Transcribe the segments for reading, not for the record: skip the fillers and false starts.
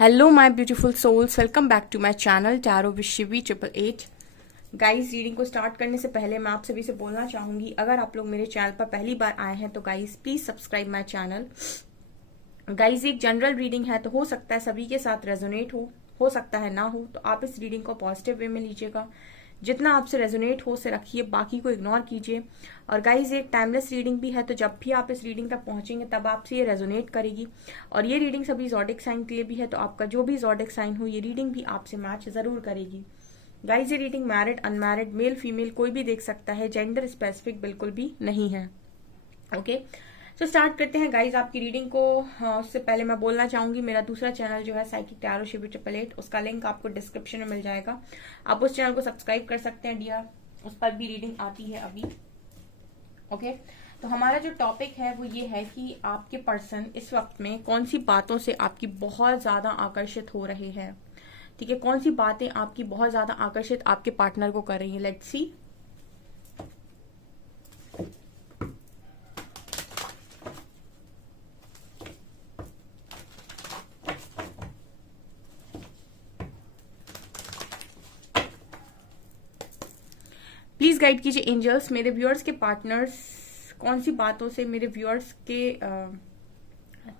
Hello my beautiful souls, welcome back to my channel tarot with Shivi 888। Guys, reading को start करने से पहले मैं आप सभी से बोलना चाहूंगी, अगर आप लोग मेरे चैनल पर पहली बार आए हैं तो guys please subscribe my channel. Guys, एक जनरल रीडिंग है तो हो सकता है सभी के साथ रेजोनेट हो सकता है ना हो, तो आप इस रीडिंग को पॉजिटिव वे में लीजिएगा। जितना आपसे रेजोनेट हो उसे रखिए, बाकी को इग्नोर कीजिए। और गाइज, एक टाइमलेस रीडिंग भी है, तो जब भी आप इस रीडिंग तक पहुंचेंगे तब आपसे ये रेजोनेट करेगी। और ये रीडिंग सभी ज़ोडिक साइन के लिए भी है, तो आपका जो भी ज़ोडिक साइन हो ये रीडिंग भी आपसे मैच जरूर करेगी। गाइज, ये reading married unmarried male female कोई भी देख सकता है, जेंडर स्पेसिफिक बिल्कुल भी नहीं है। ओके, तो स्टार्ट करते हैं गाइज आपकी रीडिंग को। उससे पहले मैं बोलना चाहूंगी, मेरा दूसरा चैनल जो है साइकिक टैरो शिवी 888, उसका लिंक आपको डिस्क्रिप्शन में मिल जाएगा। आप उस चैनल को सब्सक्राइब कर सकते हैं डियर, उस पर भी रीडिंग आती है अभी। ओके, तो हमारा जो टॉपिक है वो ये है कि आपके पर्सन इस वक्त में कौन सी बातों से आपकी बहुत ज्यादा आकर्षित हो रहे हैं। ठीक है, कौन सी बातें आपकी बहुत ज्यादा आकर्षित आपके पार्टनर को कर रही है। Let's see. प्लीज गाइड कीजिए एंजल्स, मेरे व्यूअर्स के पार्टनर्स कौन सी बातों से मेरे व्यूअर्स के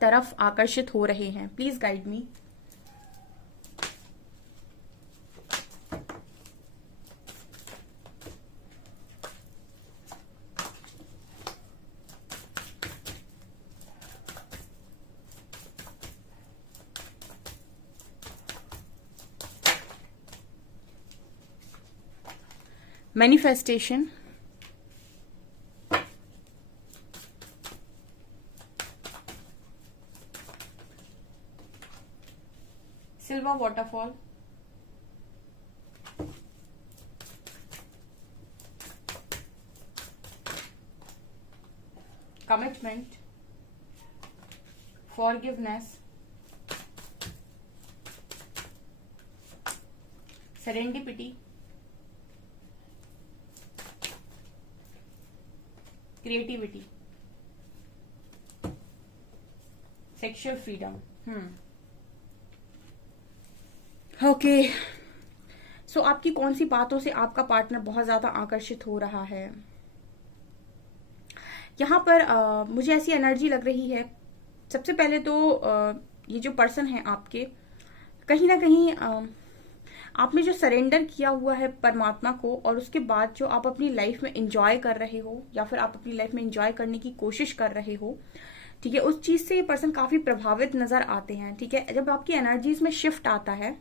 तरफ आकर्षित हो रहे हैं। Please guide me. Manifestation, silver waterfall, commitment, forgiveness, serendipity, creativity, sexual freedom. Okay, so आपकी कौन सी बातों से आपका पार्टनर बहुत ज्यादा आकर्षित हो रहा है। यहाँ पर मुझे ऐसी एनर्जी लग रही है। सबसे पहले तो ये जो पर्सन है आपके, कहीं ना कहीं आपने जो सरेंडर किया हुआ है परमात्मा को, और उसके बाद जो आप अपनी लाइफ में एंजॉय कर रहे हो या फिर आप अपनी लाइफ में एंजॉय करने की कोशिश कर रहे हो, ठीक है, उस चीज से ये पर्सन काफी प्रभावित नजर आते हैं। ठीक है, जब आपकी एनर्जीज में शिफ्ट आता है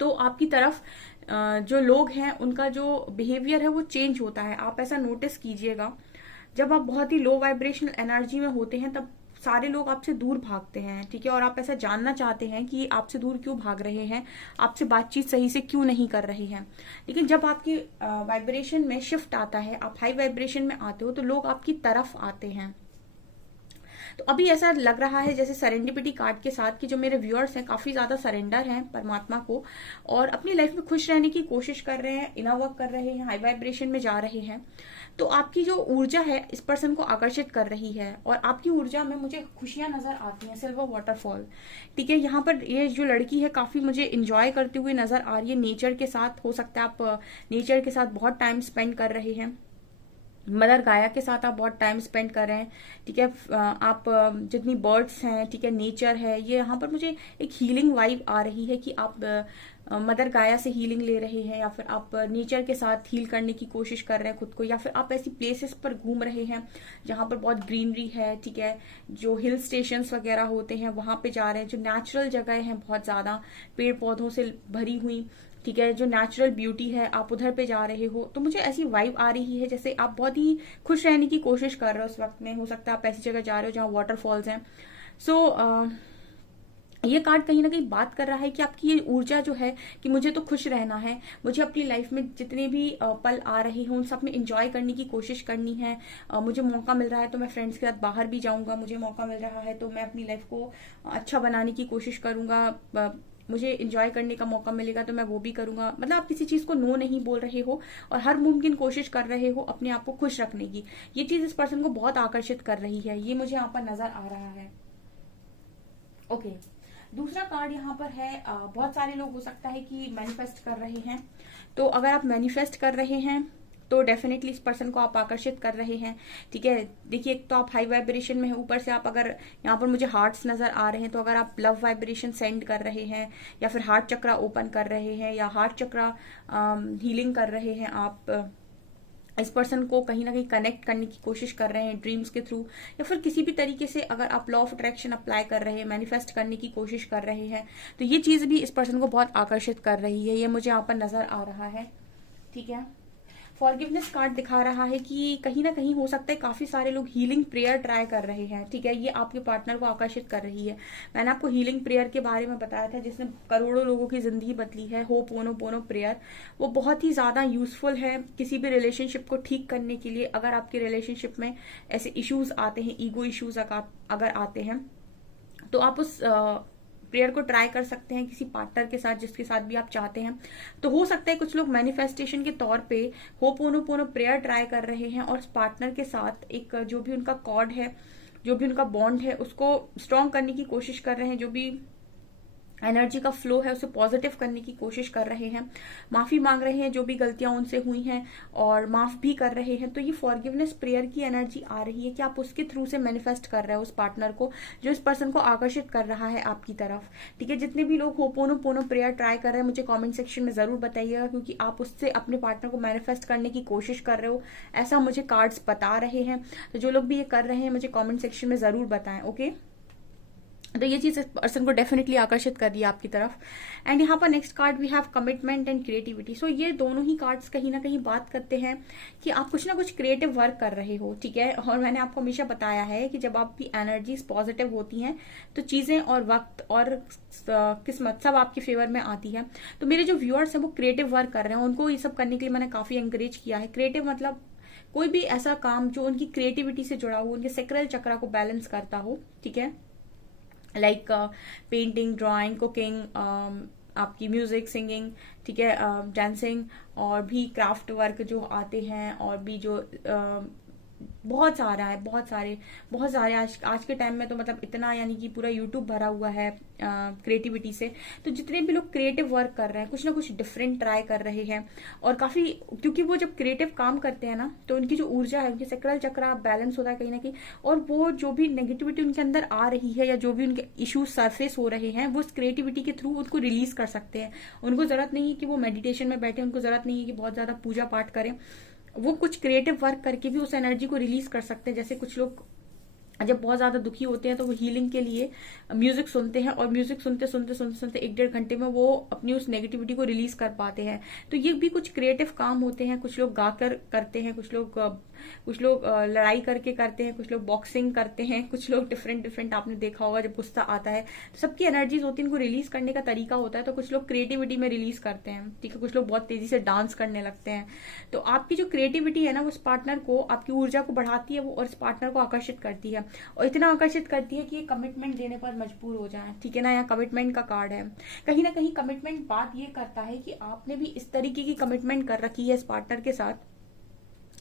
तो आपकी तरफ जो लोग हैं उनका जो बिहेवियर है वो चेंज होता है। आप ऐसा नोटिस कीजिएगा, जब आप बहुत ही लो वाइब्रेशनल एनर्जी में होते हैं तब सारे लोग आपसे दूर भागते हैं। ठीक है, और आप ऐसा जानना चाहते हैं कि आपसे दूर क्यों भाग रहे हैं, आपसे बातचीत सही से क्यों नहीं कर रहे हैं। लेकिन जब आपकी वाइब्रेशन में शिफ्ट आता है, आप हाई वाइब्रेशन में आते हो, तो लोग आपकी तरफ आते हैं। तो अभी ऐसा लग रहा है जैसे सरेंडिपिटी कार्ड के साथ कि जो मेरे व्यूअर्स हैं काफी ज्यादा सरेंडर हैं परमात्मा को, और अपनी लाइफ में खुश रहने की कोशिश कर रहे हैं, इनर वर्क कर रहे हैं, हाई वाइब्रेशन में जा रहे हैं। तो आपकी जो ऊर्जा है इस पर्सन को आकर्षित कर रही है, और आपकी ऊर्जा में मुझे खुशियां नजर आती हैं। सिल्वर वाटरफॉल, ठीक है, यहाँ पर ये जो लड़की है काफी मुझे इंजॉय करती हुई नजर आ रही है नेचर के साथ। हो सकता है आप नेचर के साथ बहुत टाइम स्पेंड कर रहे हैं, मदर गाया के साथ आप बहुत टाइम स्पेंड कर रहे हैं। ठीक है, आप जितनी बर्ड्स हैं, ठीक है, नेचर है, ये यहाँ पर मुझे एक हीलिंग वाइब आ रही है कि आप मदर गाया से हीलिंग ले रहे हैं, या फिर आप नेचर के साथ हील करने की कोशिश कर रहे हैं खुद को, या फिर आप ऐसी प्लेसेस पर घूम रहे हैं जहाँ पर बहुत ग्रीनरी है। ठीक है, जो हिल स्टेशंस वगैरह होते हैं वहां पे जा रहे हैं, जो नेचुरल जगह है बहुत ज्यादा पेड़ पौधों से भरी हुई, ठीक है, जो नेचुरल ब्यूटी है, आप उधर पे जा रहे हो। तो मुझे ऐसी वाइब आ रही है जैसे आप बहुत ही खुश रहने की कोशिश कर रहे हो उस वक्त में। हो सकता है आप ऐसी जगह जा रहे हो जहाँ वाटरफॉल्स हैं। सो ये कार्ड कहीं ना कहीं बात कर रहा है कि आपकी ये ऊर्जा जो है कि मुझे तो खुश रहना है, मुझे अपनी लाइफ में जितने भी पल आ रहे हों उन सब में इंजॉय करने की कोशिश करनी है। मुझे मौका मिल रहा है तो मैं फ्रेंड्स के साथ बाहर भी जाऊंगा, मुझे मौका मिल रहा है तो मैं अपनी लाइफ को अच्छा बनाने की कोशिश करूंगा, मुझे इंजॉय करने का मौका मिलेगा तो मैं वो भी करूंगा। मतलब आप किसी चीज को नो नहीं बोल रहे हो और हर मुमकिन कोशिश कर रहे हो अपने आप को खुश रखने की। ये चीज इस पर्सन को बहुत आकर्षित कर रही है, ये मुझे यहाँ पर नजर आ रहा है। ओके, दूसरा कार्ड यहाँ पर है, बहुत सारे लोग हो सकता है कि मैनिफेस्ट कर रहे हैं। तो अगर आप मैनिफेस्ट कर रहे हैं तो डेफिनेटली इस पर्सन को आप आकर्षित कर रहे हैं, ठीक है। देखिए, एक तो आप हाई वाइब्रेशन में हैं, ऊपर से आप अगर यहाँ पर मुझे हार्ट्स नजर आ रहे हैं, तो अगर आप लव वाइब्रेशन सेंड कर रहे हैं या फिर हार्ट चक्रा ओपन कर रहे हैं या हार्ट चक्रा हीलिंग कर रहे हैं, आप इस पर्सन को कहीं ना कहीं कनेक्ट करने की कोशिश कर रहे हैं ड्रीम्स के थ्रू, या फिर किसी भी तरीके से अगर आप लॉ ऑफ अट्रैक्शन अप्लाई कर रहे हैं, मैनिफेस्ट करने की कोशिश कर रहे हैं, तो ये चीज भी इस पर्सन को बहुत आकर्षित कर रही है, ये मुझे यहाँ पर नजर आ रहा है, ठीक है। फॉरगिवनेस कार्ड दिखा रहा है कि कहीं ना कहीं हो सकता है काफी सारे लोग हीलिंग प्रेयर ट्राई कर रहे हैं, ठीक है। ये आपके पार्टनर को आकर्षित कर रही है। मैंने आपको हीलिंग प्रेयर के बारे में बताया था जिसने करोड़ों लोगों की जिंदगी बदली है, होपोनोपोनो प्रेयर। वो बहुत ही ज्यादा यूजफुल है किसी भी रिलेशनशिप को ठीक करने के लिए। अगर आपके रिलेशनशिप में ऐसे इश्यूज आते हैं, ईगो इश्यूज अगर आते हैं, तो आप उस प्रेयर को ट्राई कर सकते हैं किसी पार्टनर के साथ जिसके साथ भी आप चाहते हैं। तो हो सकता है कुछ लोग मैनिफेस्टेशन के तौर पे होपोनोपोनो प्रेयर ट्राई कर रहे हैं और उस पार्टनर के साथ एक जो भी उनका कॉर्ड है, जो भी उनका बॉन्ड है, उसको स्ट्रॉन्ग करने की कोशिश कर रहे हैं। जो भी एनर्जी का फ्लो है उसे पॉजिटिव करने की कोशिश कर रहे हैं, माफी मांग रहे हैं जो भी गलतियां उनसे हुई हैं और माफ भी कर रहे हैं। तो ये फॉरगिवनेस प्रेयर की एनर्जी आ रही है कि आप उसके थ्रू से मैनिफेस्ट कर रहे हो उस पार्टनर को जो इस पर्सन को आकर्षित कर रहा है आपकी तरफ, ठीक है। जितने भी लोग होपोनोपोनो प्रेयर ट्राई कर रहे हैं मुझे कॉमेंट सेक्शन में जरूर बताइएगा, क्योंकि आप उससे अपने पार्टनर को मैनिफेस्ट करने की कोशिश कर रहे हो, ऐसा मुझे कार्ड्स बता रहे हैं। तो जो लोग भी ये कर रहे हैं मुझे कॉमेंट सेक्शन में जरूर बताएं, ओके। तो ये चीज इस पर्सन को डेफिनेटली आकर्षित कर रही है आपकी तरफ। एंड यहाँ पर next card we have commitment and creativity. So ये दोनों ही कार्ड्स कहीं ना कहीं बात करते हैं कि आप कुछ ना कुछ क्रिएटिव वर्क कर रहे हो, ठीक है। और मैंने आपको हमेशा बताया है कि जब आपकी एनर्जीज पॉजिटिव होती हैं तो चीजें और वक्त और किस्मत सब आपके फेवर में आती है। तो मेरे जो व्यूअर्स हैं वो क्रिएटिव वर्क कर रहे हैं, उनको ये सब करने के लिए मैंने काफी एंकरेज किया है। क्रिएटिव मतलब कोई भी ऐसा काम जो उनकी क्रिएटिविटी से जुड़ा हो, उनके सेक्रल चक्रा को बैलेंस करता हो, ठीक है। लाइक पेंटिंग, ड्राइंग, कुकिंग, आपकी म्यूजिक, सिंगिंग, ठीक है, डांसिंग, और भी क्राफ्ट वर्क जो आते हैं, और भी जो बहुत सारा है, बहुत सारे आज के टाइम में तो मतलब इतना, यानी कि पूरा यूट्यूब भरा हुआ है क्रिएटिविटी से। तो जितने भी लोग क्रिएटिव वर्क कर रहे हैं, कुछ ना कुछ डिफरेंट ट्राई कर रहे हैं, और काफी, क्योंकि वो जब क्रिएटिव काम करते हैं ना तो उनकी जो ऊर्जा है, उनके सेक्रल चक्रा बैलेंस होता है कहीं ना कहीं, और वो जो भी नेगेटिविटी उनके अंदर आ रही है या जो भी उनके इश्यूज सरफेस हो रहे हैं वो उस क्रिएटिविटी के थ्रू उनको रिलीज कर सकते हैं। उनको जरूरत नहीं है कि वो मेडिटेशन में बैठे, उनको जरूरत नहीं है कि बहुत ज्यादा पूजा पाठ करें, वो कुछ क्रिएटिव वर्क करके भी उस एनर्जी को रिलीज कर सकते हैं। जैसे कुछ लोग जब बहुत ज्यादा दुखी होते हैं तो वो हीलिंग के लिए म्यूजिक सुनते हैं, और म्यूजिक सुनते सुनते सुनते सुनते 1-1.5 घंटे में वो अपनी उस नेगेटिविटी को रिलीज कर पाते हैं। तो ये भी कुछ क्रिएटिव काम होते हैं। कुछ लोग गाकर करते हैं, कुछ लोग लड़ाई करके करते हैं, कुछ लोग बॉक्सिंग करते हैं, कुछ लोग डिफरेंट आपने देखा होगा जब गुस्सा आता है तो सबकी एनर्जीज होती है, इनको रिलीज करने का तरीका होता है। तो कुछ लोग क्रिएटिविटी में रिलीज करते हैं, ठीक है। कुछ लोग बहुत तेजी से डांस करने लगते हैं। तो आपकी जो क्रिएटिविटी है ना वो उस पार्टनर को, आपकी ऊर्जा को बढ़ाती है वो, और इस पार्टनर को आकर्षित करती है, और इतना आकर्षित करती है कि ये कमिटमेंट देने पर मजबूर हो जाए, ठीक है ना। यहाँ कमिटमेंट का कार्ड है। कहीं ना कहीं कमिटमेंट बात ये करता है कि आपने भी इस तरीके की कमिटमेंट कर रखी है इस पार्टनर के साथ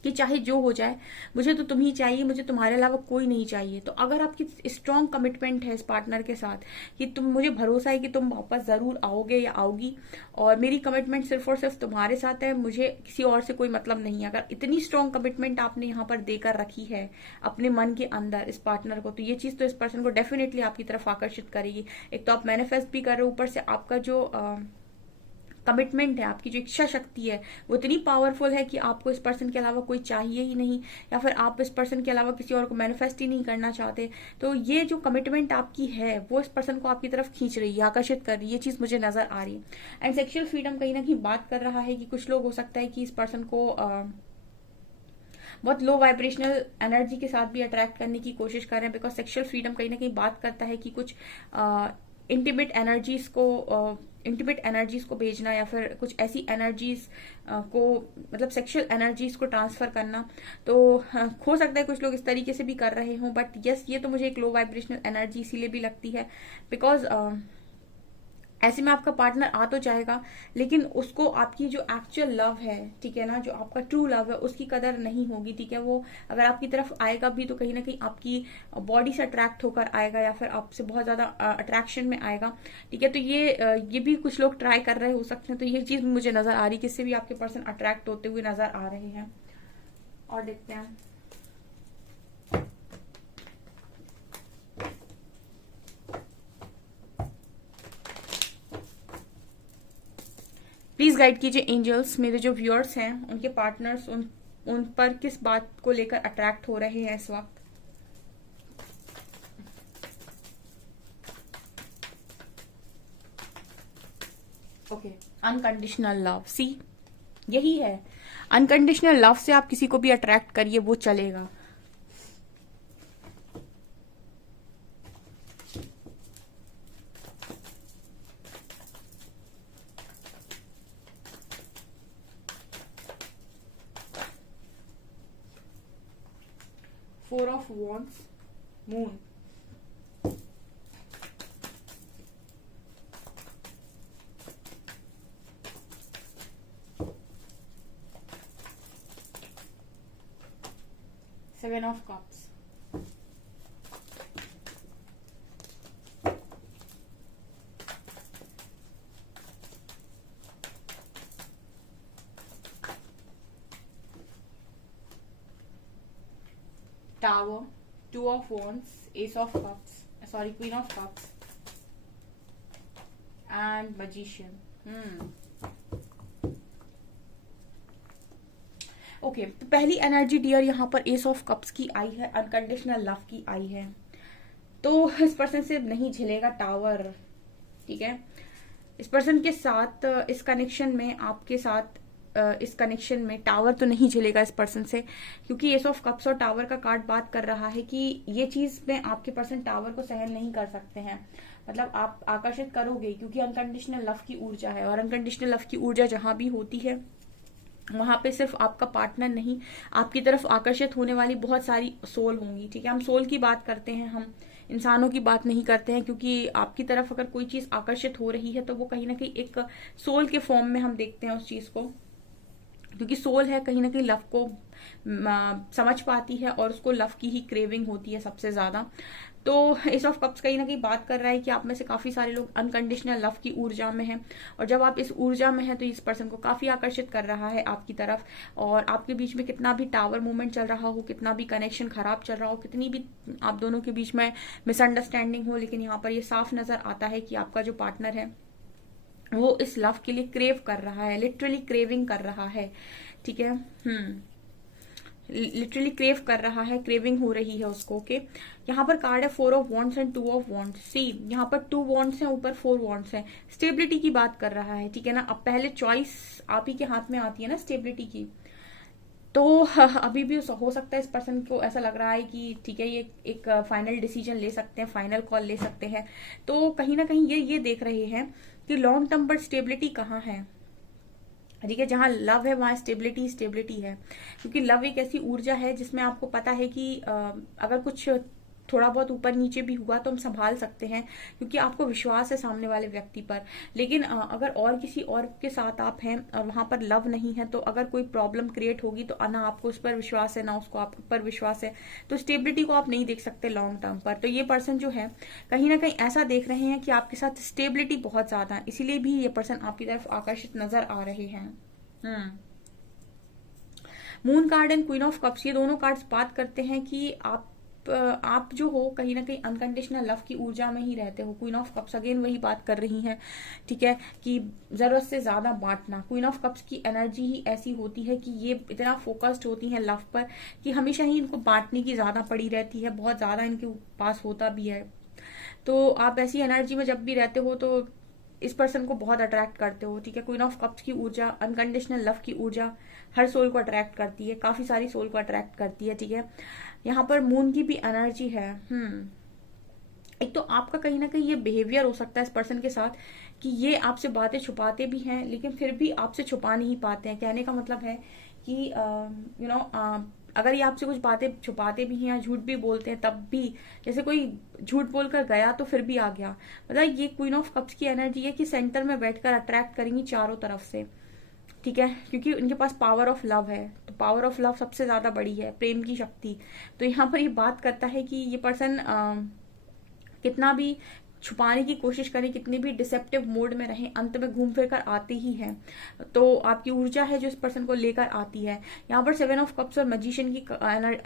कि चाहे जो हो जाए मुझे तो तुम ही चाहिए, मुझे तुम्हारे अलावा कोई नहीं चाहिए। तो अगर आपकी स्ट्रॉन्ग कमिटमेंट है इस पार्टनर के साथ कि तुम, मुझे भरोसा है कि तुम वापस जरूर आओगे या आओगी, और मेरी कमिटमेंट सिर्फ और सिर्फ तुम्हारे साथ है, मुझे किसी और से कोई मतलब नहीं है, अगर इतनी स्ट्रॉन्ग कमिटमेंट आपने यहाँ पर देकर रखी है अपने मन के अंदर इस पार्टनर को, तो ये चीज तो इस पर्सन को डेफिनेटली आपकी तरफ आकर्षित करेगी। एक तो आप मैनिफेस्ट भी कर रहे हो, ऊपर से आपका जो कमिटमेंट है, आपकी जो इच्छा शक्ति है वो इतनी पावरफुल है कि आपको इस पर्सन के अलावा कोई चाहिए ही नहीं, या फिर आप इस पर्सन के अलावा किसी और को मैनिफेस्ट ही नहीं करना चाहते। तो ये जो कमिटमेंट आपकी है वो इस पर्सन को आपकी तरफ खींच रही है, आकर्षित कर रही है, ये चीज मुझे नजर आ रही है। एंड सेक्सुअल फ्रीडम कहीं ना कहीं बात कर रहा है कि कुछ लोग हो सकता है कि इस पर्सन को बहुत लो वाइब्रेशनल एनर्जी के साथ भी अट्रैक्ट करने की कोशिश कर रहे हैं, बिकॉज सेक्सुअल फ्रीडम कहीं ना कहीं बात करता है कि कुछ इंटीमेट एनर्जीज को भेजना, या फिर कुछ ऐसी एनर्जीज को, मतलब सेक्सुअल एनर्जीज को ट्रांसफर करना। तो हो सकता है कुछ लोग इस तरीके से भी कर रहे हों, बट यस, ये तो मुझे एक लो वाइब्रेशनल एनर्जी इसीलिए भी लगती है बिकॉज ऐसे में आपका पार्टनर आ तो जाएगा, लेकिन उसको आपकी जो एक्चुअल लव है, ठीक है ना, जो आपका ट्रू लव है, उसकी कदर नहीं होगी, ठीक है। वो अगर आपकी तरफ आएगा भी तो कहीं ना कहीं आपकी बॉडी से अट्रैक्ट होकर आएगा, या फिर आपसे बहुत ज्यादा अट्रैक्शन में आएगा, ठीक है। तो ये भी कुछ लोग ट्राई कर रहे हो सकते हैं। तो ये चीज मुझे नजर आ रही है, किससे भी आपके पर्सन अट्रैक्ट होते हुए नजर आ रहे हैं। और देखते हैं, प्लीज गाइड कीजिए एंजल्स, मेरे जो व्यूअर्स हैं उनके पार्टनर्स उन पर किस बात को लेकर अट्रैक्ट हो रहे हैं इस वक्त। ओके, अनकंडीशनल लव, सी यही है। अनकंडीशनल लव से आप किसी को भी अट्रैक्ट करिए, वो चलेगा। Four of wands, moon, seven of cups, tower, to of wands, S of cups, sorry queen of cups and magician. Okay, तो पहली एनर्जी डियर यहाँ पर एस ऑफ कप्स की आई है, अनकंडीशनल लव की आई है। तो इस पर्सन से नहीं झेलेगा टावर, ठीक है। इस पर्सन के साथ इस कनेक्शन में, आपके साथ इस कनेक्शन में टावर तो नहीं झेलेगा इस पर्सन से, क्योंकि एस ऑफ कप्स और टावर का कार्ड बात कर रहा है कि ये चीज में आपके पर्सन टावर को सहन नहीं कर सकते हैं। मतलब आप आकर्षित करोगे, क्योंकि अनकंडीशनल लव की ऊर्जा है, और अनकंडीशनल लव की ऊर्जा जहां भी होती है वहां पे सिर्फ आपका पार्टनर नहीं, आपकी तरफ आकर्षित होने वाली बहुत सारी सोल होंगी, ठीक है। हम सोल की बात करते हैं, हम इंसानों की बात नहीं करते हैं, क्योंकि आपकी तरफ अगर कोई चीज आकर्षित हो रही है तो वो कहीं ना कहीं एक सोल के फॉर्म में हम देखते हैं उस चीज को, क्योंकि सोल है कहीं ना कहीं लव को समझ पाती है, और उसको लव की ही क्रेविंग होती है सबसे ज्यादा। तो एस ऑफ कप्स कहीं ना कहीं बात कर रहा है कि आप में से काफी सारे लोग अनकंडीशनल लव की ऊर्जा में हैं, और जब आप इस ऊर्जा में हैं तो इस पर्सन को काफी आकर्षित कर रहा है आपकी तरफ। और आपके बीच में कितना भी टावर मूवमेंट चल रहा हो, कितना भी कनेक्शन खराब चल रहा हो, कितनी भी आप दोनों के बीच में मिसअंडरस्टैंडिंग हो, लेकिन यहाँ पर ये साफ नजर आता है कि आपका जो पार्टनर है वो इस लव के लिए क्रेव कर रहा है, लिटरली क्रेविंग कर रहा है, ठीक है। लिटरली क्रेव कर रहा है, क्रेविंग हो रही है उसको। ओके, यहाँ पर कार्ड है four of wands and two of wands. See, यहाँ पर टू वॉन्ड्स हैं, ऊपर फोर वॉन्ड्स हैं, स्टेबिलिटी की बात कर रहा है, ठीक है ना। अब पहले चॉइस आप ही के हाथ में आती है ना स्टेबिलिटी की। तो अभी भी हो सकता है इस पर्सन को ऐसा लग रहा है कि ठीक है, ये एक फाइनल डिसीजन ले सकते हैं, फाइनल कॉल ले सकते हैं। तो कहीं ना कहीं ये देख रहे हैं कि लॉन्ग टर्म पर स्टेबिलिटी कहाँ है, ठीक है। जहां लव है वहां स्टेबिलिटी स्टेबिलिटी है, क्योंकि लव एक ऐसी ऊर्जा है जिसमें आपको पता है कि अगर कुछ थोड़ा बहुत ऊपर नीचे भी हुआ तो हम संभाल सकते हैं, क्योंकि आपको विश्वास है सामने वाले व्यक्ति पर। लेकिन अगर और किसी और के साथ आप हैं और वहां पर लव नहीं है, तो अगर कोई प्रॉब्लम क्रिएट होगी तो ना आपको उस पर विश्वास है, ना उसको आप पर विश्वास है, तो स्टेबिलिटी को आप नहीं देख सकते लॉन्ग टर्म पर। तो ये पर्सन जो है कहीं ना कहीं ऐसा देख रहे हैं कि आपके साथ स्टेबिलिटी बहुत ज्यादा है, इसीलिए भी ये पर्सन आपकी तरफ आकर्षित नजर आ रहे हैं। Moon card and queen of cups, ये दोनों कार्ड्स बात करते हैं कि आप जो हो कहीं ना कहीं अनकंडीशनल लव की ऊर्जा में ही रहते हो। क्वीन ऑफ कप्स अगेन वही बात कर रही हैं, ठीक है, कि जरूरत से ज्यादा बांटना। क्वीन ऑफ कप्स की एनर्जी ही ऐसी होती है कि ये इतना फोकस्ड होती है लव पर कि हमेशा ही इनको बांटने की ज्यादा पड़ी रहती है, बहुत ज्यादा इनके पास होता भी है। तो आप ऐसी एनर्जी में जब भी रहते हो तो इस पर्सन को बहुत अट्रैक्ट करते हो, ठीक है। क्वीन ऑफ कप्स की ऊर्जा, अनकंडीशनल लव की ऊर्जा हर सोल को अट्रैक्ट करती है, काफी सारी सोल को अट्रैक्ट करती है, ठीक है। यहाँ पर मून की भी एनर्जी है। एक तो आपका कहीं ना कहीं ये बिहेवियर हो सकता है इस पर्सन के साथ कि ये आपसे बातें छुपाते भी हैं, लेकिन फिर भी आपसे छुपा नहीं पाते हैं। कहने का मतलब है कि अगर ये आपसे कुछ बातें छुपाते भी हैं या झूठ भी बोलते हैं तब भी, जैसे कोई झूठ बोलकर गया तो फिर भी आ गया, मतलब ये क्वीन ऑफ कप्स की एनर्जी है कि सेंटर में बैठकर अट्रैक्ट करेंगी चारों तरफ से, ठीक है, क्योंकि उनके पास पावर ऑफ लव है। तो पावर ऑफ लव सबसे ज्यादा बड़ी है, प्रेम की शक्ति। तो यहाँ पर ये बात करता है कि ये पर्सन कितना भी छुपाने की कोशिश करें, कितने भी डिसेप्टिव मोड में रहें, अंत में घूम फिर कर आते ही हैं। तो आपकी ऊर्जा है जो इस पर्सन को लेकर आती है। यहाँ पर 7 ऑफ कप्स और मैजिशियन की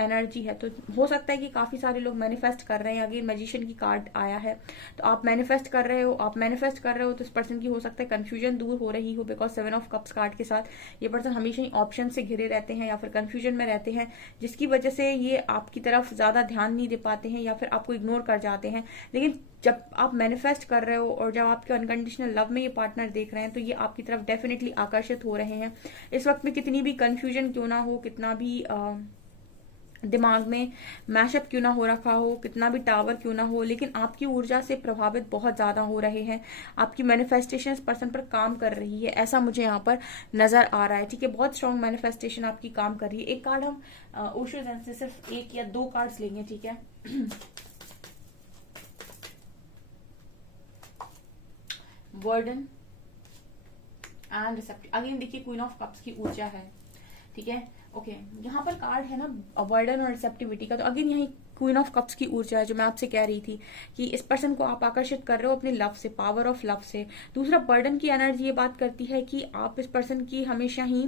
एनर्जी है। तो हो सकता है कि काफी सारे लोग मैनिफेस्ट कर रहे हैं। अगर मैजिशियन की कार्ड आया है तो आप मैनिफेस्ट कर रहे हो, तो इस पर्सन की हो सकता है कंफ्यूजन दूर हो रही हो, बिकॉज 7 ऑफ कप्स कार्ड के साथ ये पर्सन हमेशा ही ऑप्शन से घिरे रहते हैं या फिर कंफ्यूजन में रहते हैं, जिसकी वजह से ये आपकी तरफ ज्यादा ध्यान नहीं दे पाते हैं या फिर आपको इग्नोर कर जाते हैं। लेकिन जब आप मैनिफेस्ट कर रहे हो और जब आपके अनकंडीशनल लव में ये पार्टनर देख रहे हैं तो ये आपकी तरफ डेफिनेटली आकर्षित हो रहे हैं। इस वक्त में कितनी भी कंफ्यूजन क्यों ना हो, कितना भी दिमाग में मैशअप क्यों ना हो रखा हो, कितना भी टावर क्यों ना हो, लेकिन आपकी ऊर्जा से प्रभावित बहुत ज्यादा हो रहे हैं। आपकी मैनिफेस्टेशन इस पर्सन पर काम कर रही है, ऐसा मुझे यहाँ पर नजर आ रहा है, ठीक है। बहुत स्ट्रॉन्ग मैनिफेस्टेशन आपकी काम कर रही है। एक कार्ड हम ओशो ज़ेन से सिर्फ 1 या 2 कार्ड्स लेंगे, ठीक है। Burden and receptive. अगेन देखिए क्वीन ऑफ कप्स की ऊर्जा है, ठीक है, ओके। यहाँ पर कार्ड है ना बर्डन और रिसेप्टिविटी का। तो अगेन यही क्वीन ऑफ कप्स की ऊर्जा है जो मैं आपसे कह रही थी कि इस पर्सन को आप आकर्षित कर रहे हो अपने लव से, पावर ऑफ लव से। दूसरा बर्डन की एनर्जी ये बात करती है कि आप इस पर्सन की हमेशा ही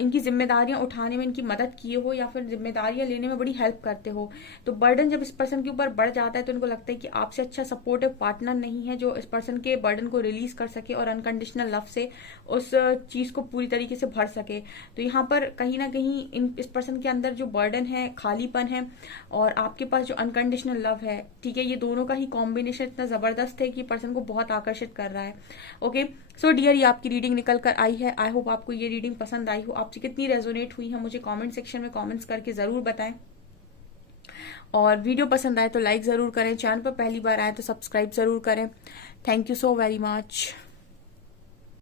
इनकी जिम्मेदारियां उठाने में इनकी मदद किए हो या फिर जिम्मेदारियां लेने में बड़ी हेल्प करते हो। तो बर्डन जब इस पर्सन के ऊपर बढ़ जाता है तो उनको लगता है कि आपसे अच्छा सपोर्टिव पार्टनर नहीं है जो इस पर्सन के बर्डन को रिलीज कर सके और अनकंडीशनल लव से उस चीज को पूरी तरीके से भर सके। तो यहाँ पर कहीं ना कहीं इस पर्सन के अंदर जो बर्डन है, खालीपन है, और आपके पास जो अनकंडीशनल लव है, ठीक है, ये दोनों का ही कॉम्बिनेशन इतना जबरदस्त है कि पर्सन को बहुत आकर्षित कर रहा है। ओके सो डियर, ये आपकी रीडिंग निकल कर आई है। आई होप आपको ये रीडिंग पसंद आई हो, आपसे कितनी रेजोनेट हुई है मुझे कमेंट सेक्शन में कमेंट्स करके जरूर बताएं। और वीडियो पसंद आए तो लाइक जरूर करें, चैनल पर पहली बार आए तो सब्सक्राइब जरूर करें। Thank you so very much.